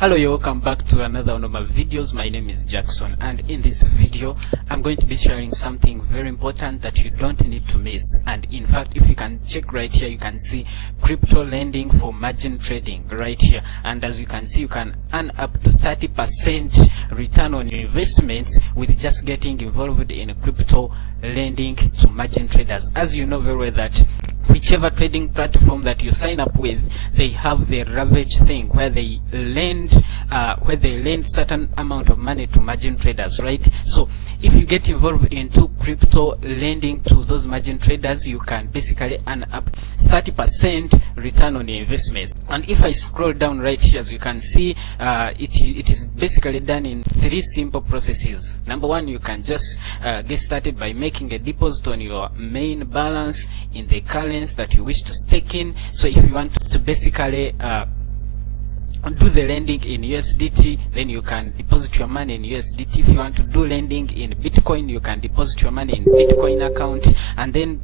Hello, you welcome back to another one of my videos. My name is Jackson, and in this video I'm going to be sharing something very important that you don't need to miss. And in fact, if you can check right here, you can see crypto lending for margin trading right here, and as you can see, you can earn up to 30% return on your investments with just getting involved in crypto lending to margin traders. As you know very well that whichever trading platform that you sign up with, they have the ravage thing where they lend certain amount of money to margin traders, right? So if you get involved into crypto lending to those margin traders, you can basically earn up 30% return on your investments. And if I scroll down right here, as you can see, it is basically done in 3 simple processes. Number 1, you can just get started by making a deposit on your main balance in the currency that you wish to stake in. So if you want to basically do the lending in USDT, then you can deposit your money in USDT. If you want to do lending in Bitcoin, you can deposit your money in Bitcoin account. And then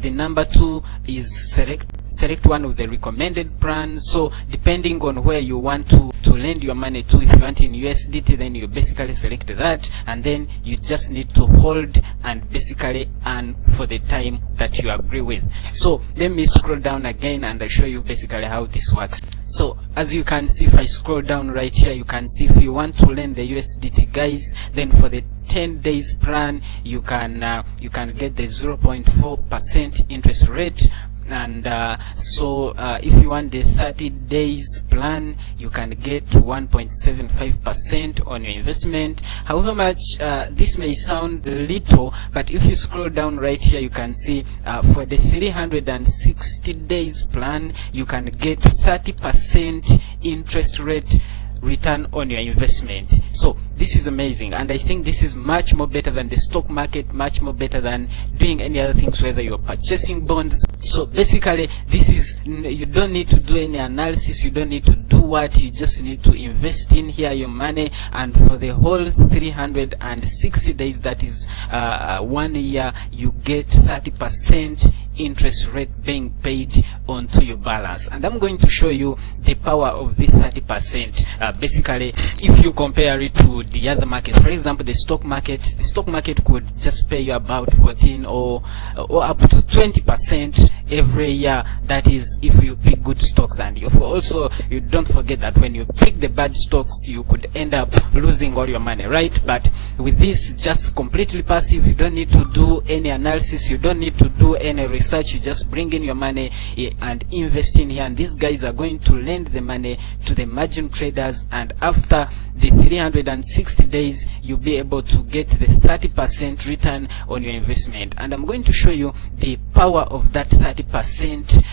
the number 2 is select one of the recommended plans. So depending on where you want to lend your money to, if you want in USDT, then you basically select that, and then you just need to hold and basically earn for the time that you agree with. So let me scroll down again and I show you basically how this works. So as you can see, if I scroll down right here, you can see if you want to lend the USDT, guys, then for the 10 days plan, you can get the 0.4% interest rate. And if you want the 30 days plan, you can get 1.75% on your investment. However much this may sound little, but if you scroll down right here, you can see for the 360 days plan, you can get 30% interest rate return on your investment. So this is amazing, and I think this is much more better than the stock market, much more better than doing any other things, whether you're purchasing bonds. So basically, this is, you don't need to do any analysis, you don't need to do what, you just need to invest in here your money, and for the whole 360 days, that is 1 year, you get 30% interest rate being paid onto your balance. And I'm going to show you the power of the 30%. Basically, if you compare it to the other markets, for example, the stock market could just pay you about 14 or up to 20% every year. That is if you pick good stocks, and if also you don't forget that when you pick the bad stocks, you could end up losing all your money, right? But with this, it's just completely passive. You don't need to do any analysis, you don't need to do any research, you just bring in your money and invest in here, and these guys are going to lend the money to the margin traders, and after the 360 days, you'll be able to get the 30% return on your investment. And I'm going to show you the power of that 30%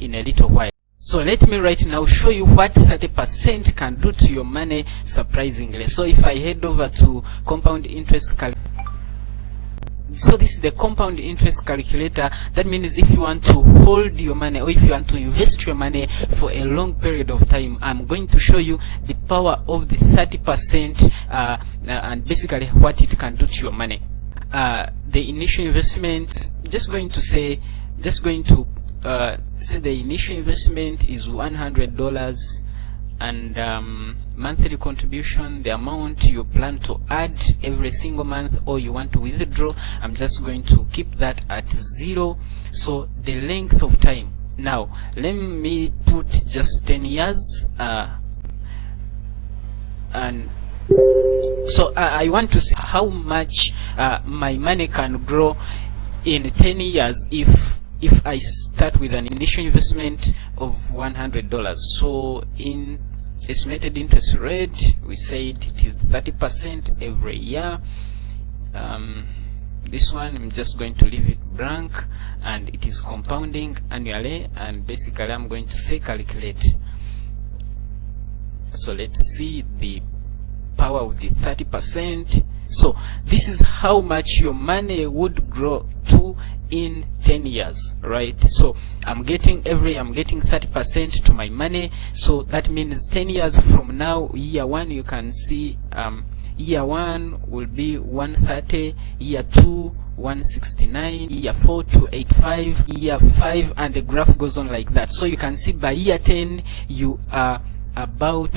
in a little while. So let me right now show you what 30% can do to your money, surprisingly. So if I head over to compound interest calculator, so this is the compound interest calculator. That means if you want to hold your money, or if you want to invest your money for a long period of time, I'm going to show you the power of the 30% and basically what it can do to your money. The initial investment, just going to say the initial investment is $100, and monthly contribution, the amount you plan to add every single month or you want to withdraw, I'm just going to keep that at 0. So the length of time, now let me put just 10 years, and so I want to see how much my money can grow in 10 years if I start with an initial investment of $100. So in estimated interest rate, we said it is 30% every year. This one I'm just going to leave it blank, and it is compounding annually, and basically I'm going to say calculate. So let's see the power of the 30%. So this is how much your money would grow to in 10 years, right? So I'm getting 30% to my money. So that means 10 years from now, year 1, you can see year 1 will be 130, year 2 169, year 4 285, year 5, and the graph goes on like that. So you can see by year 10 you are about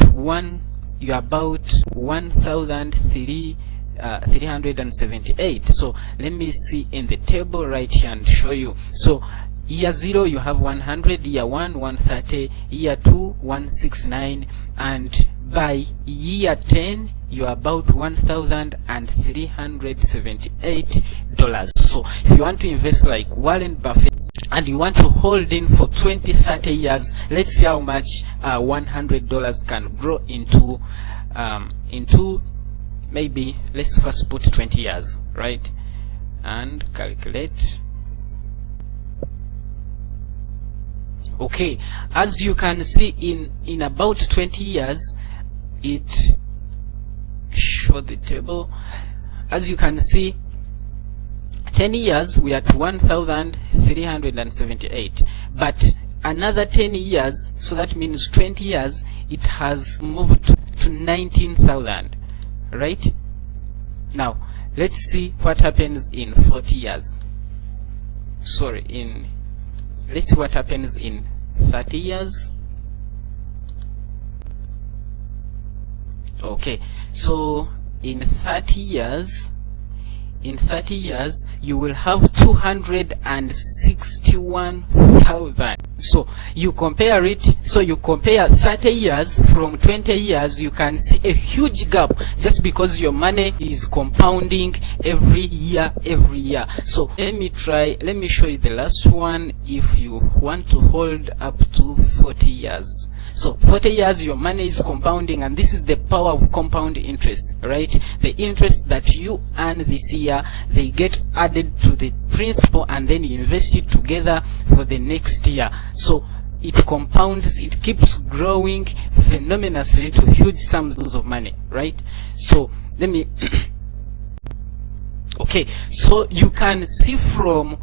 you're about 1,378. So let me see in the table right here and show you. So year 0 you have 100, year 1 130, year 2 169, and by year 10 you're about $1,378. So if you want to invest like Warren Buffett and you want to hold in for 20-30 years, let's see how much $100 can grow into maybe, let's first put 20 years, right, and calculate. Okay, as you can see, in about 20 years, it show the table. As you can see, 10 years we are at 1,378, but another 10 years, so that means 20 years, it has moved to 19,000, right? Now let's see what happens in 40 years. Let's see what happens in 30 years. Okay, so in 30 years you will have 261,000. So you compare it, so you compare 30 years from 20 years, you can see a huge gap just because your money is compounding every year. So let me show you the last one. If you want to hold up to 40 years, so 40 years your money is compounding, and this is the power of compound interest, right? The interest that you earn this year, they get added to the principal, and then you invest it together for the next year. So it compounds, it keeps growing phenomenally to huge sums of money, right? So let me okay, so you can see from,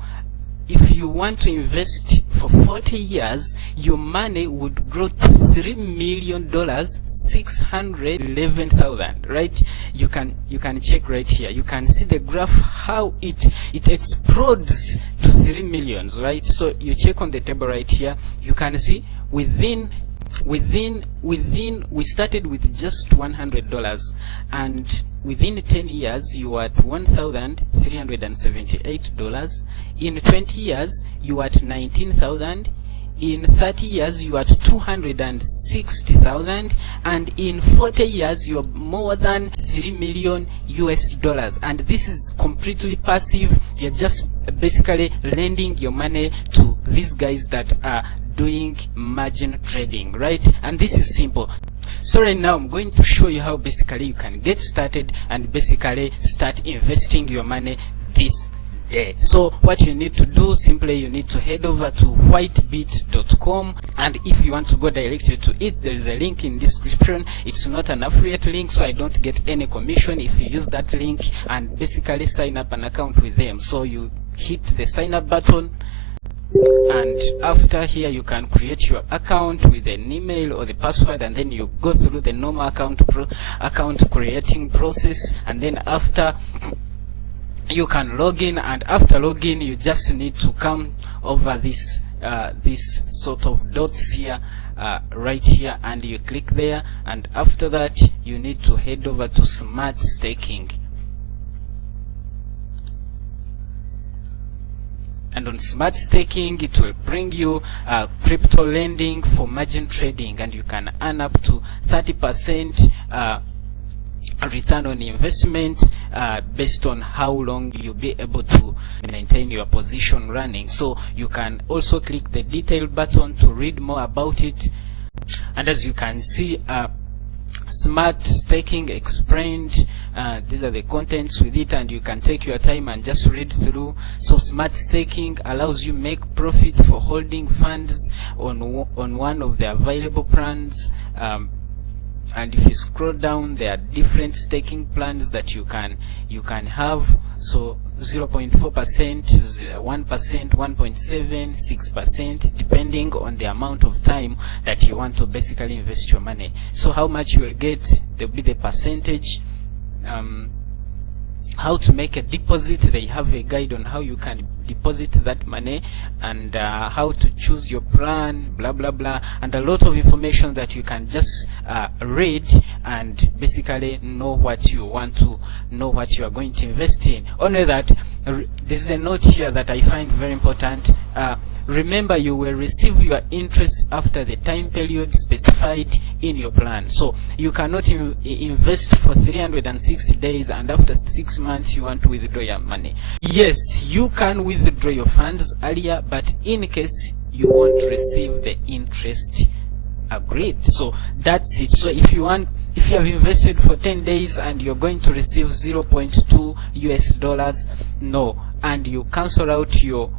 if you want to invest for 40 years, your money would grow to $3,611,000, right? You can check right here. You can see the graph how it explodes to 3 million, right? So you check on the table right here. You can see within we started with just $100, and within 10 years you are at $1,378. In 20 years you are at 19,000. In 30 years you are at 260,000, and in 40 years you are more than $3 million. And this is completely passive. You're just basically lending your money to these guys that are doing margin trading, right? And this is simple. So right now I'm going to show you how basically you can get started and basically start investing your money this day. So what you need to do, simply you need to head over to whitebit.com, and if you want to go directly to it, there is a link in description. It's not an affiliate link, so I don't get any commission if you use that link and basically sign up an account with them. So you hit the sign up button, and after here you can create your account with an email or the password, and then you go through the normal account creating process, and then after you can log in, and after login you just need to come over this this sort of dots here, right here, and you click there, and after that you need to head over to smart staking. And on smart staking, it will bring you crypto lending for margin trading, and you can earn up to 30% return on investment based on how long you'll be able to maintain your position running. So you can also click the detail button to read more about it. And as you can see, smart staking explained, these are the contents with it, and you can take your time and just read through. So smart staking allows you make profit for holding funds on one of the available plans, and if you scroll down, there are different staking plans that you can have. So 0.4%, 1%, 1.7%, 6%, depending on the amount of time that you want to basically invest your money. So how much you will get, there will be the percentage. how to make a deposit. They have a guide on how you can deposit that money, and how to choose your plan, blah blah blah, and a lot of information that you can just read and basically know what you want to know, what you are going to invest in. Only that there's a note here that I find very important. Remember, you will receive your interest after the time period specified in your plan. So you cannot invest for 360 days and after 6 months you want to withdraw your money. Yes, you can withdraw your funds earlier, but in case you won't receive the interest agreed. So that's it. So if you have invested for 10 days and you're going to receive 0.2 US dollars, no, and you cancel out you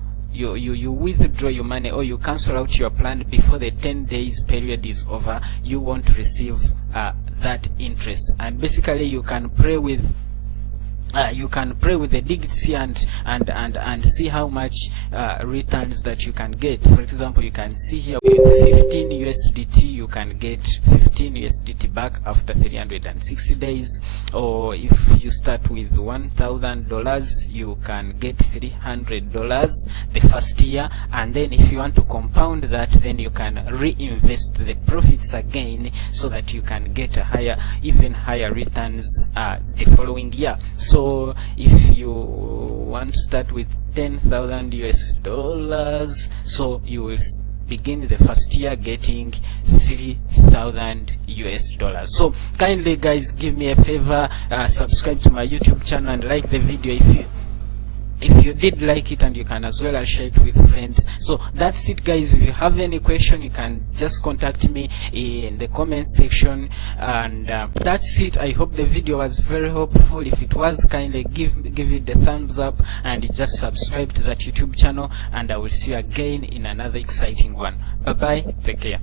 withdraw your money, or you cancel out your plan before the 10 days period is over, you won't receive that interest. And basically you can play with the digits here and see how much returns that you can get. For example, you can see here with 15 USDT you can get 15 USDT back after 360 days, or if you start with $1,000 you can get $300 the first year, and then if you want to compound that, then you can reinvest the profits again so that you can get a even higher returns the following year. So if you want to start with 10,000 US dollars, so you will begin the first year getting 3,000 US dollars. So kindly guys, give me a favor, subscribe to my YouTube channel and like the video if you did like it, and you can as well share it with friends. So that's it guys. If you have any question, you can just contact me in the comment section, and that's it. I hope the video was very helpful. If it was, kindly give it the thumbs up and just subscribe to that YouTube channel, and I will see you again in another exciting one. Bye bye, take care.